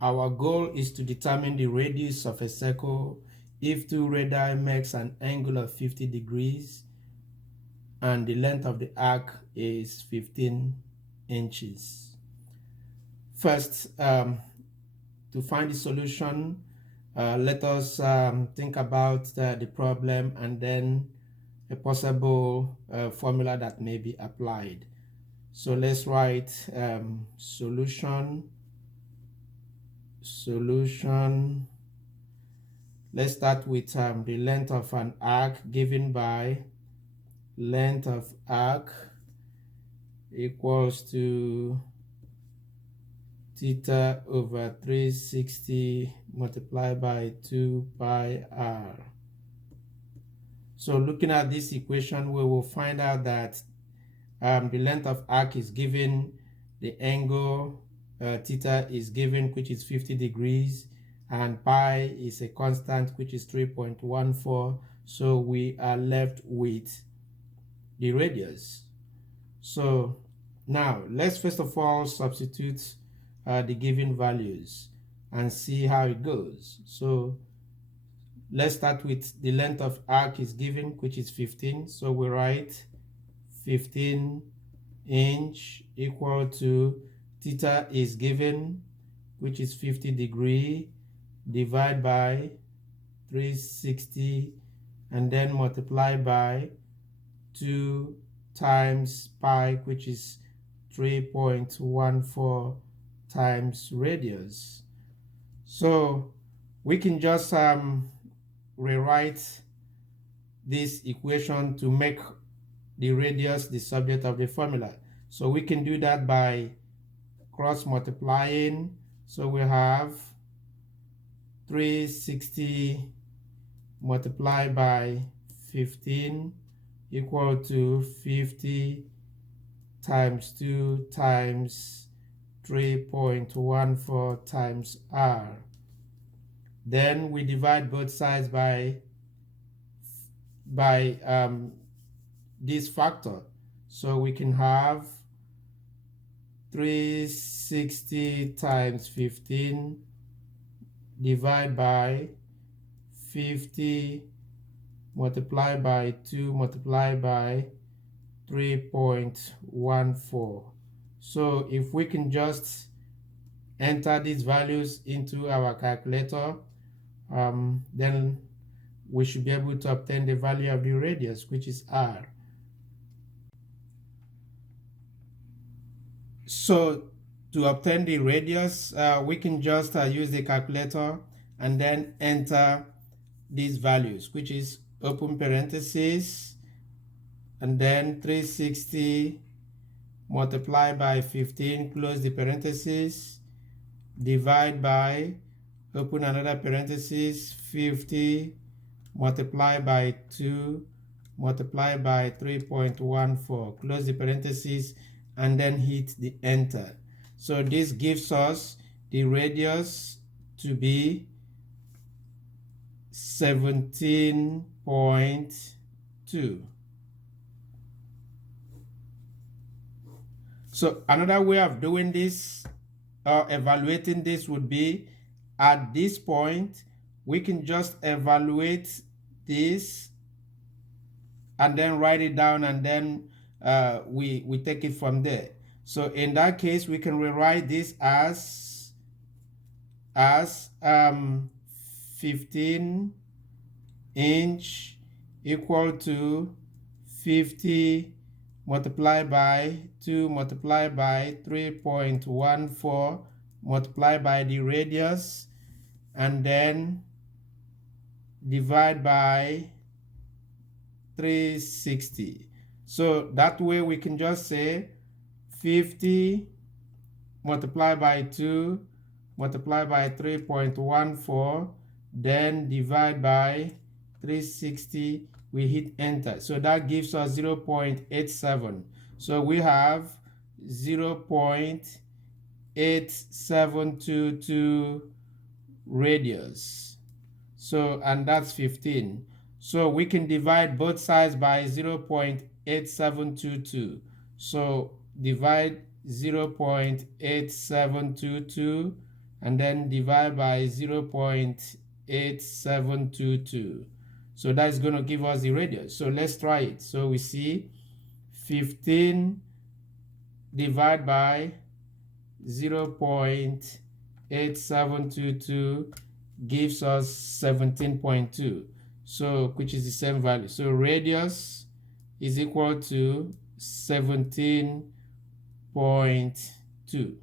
Our goal is to determine the radius of a circle if two radii makes an angle of 50 degrees and the length of the arc is 15 inches. First, to find the solution, let us think about the problem and then a possible formula that may be applied. So let's write solution. Let's start with the length of an arc given by length of arc equals to theta over 360 multiplied by 2 pi r. So looking at this equation, we will find out that the length of arc is given, the angle theta is given, which is 50 degrees, and pi is a constant, which is 3.14. So we are left with the radius. So now let's first of all substitute the given values and see how it goes. So let's start with the length of arc is given, which is 15. So we write 15 inch equal to theta is given, which is 50 degree, divide by 360 and then multiply by 2 times pi, which is 3.14 times radius. So we can just rewrite this equation to make the radius the subject of the formula. So we can do that by cross multiplying. So we have 360 multiplied by 15 equal to 50 times 2 times 3.14 times r. Then we divide both sides by this factor. So we can have 360 times 15 divided by 50 multiplied by 2 multiplied by 3.14. So if we can just enter these values into our calculator, then we should be able to obtain the value of the radius, which is r. So to obtain the radius, we can just use the calculator and then enter these values, which is open parentheses and then 360 multiplied by 15 close the parentheses, divide by open another parenthesis 50 multiplied by 2 multiplied by 3.14 close the parentheses and then hit the enter. So this gives us the radius to be 17.2. So another way of doing this or evaluating this would be at this point we can just evaluate this and then write it down and then we take it from there. So in that case we can rewrite this as 15 inch equal to 50 multiplied by 2 multiplied by 3.14 multiplied by the radius and then divide by 360. So that way we can just say 50 multiplied by 2 multiplied by 3.14 then divide by 360, we hit enter. So that gives us 0.87. So we have 0.8722 radius. So, and that's 15. So we can divide both sides by 0.8722. So divide 0.8722 and then divide by 0.8722. So that's going to give us the radius. So let's try it. So we see 15 divided by 0.8722 gives us 17.2. So which is the same value. So radius is equal to 17.2.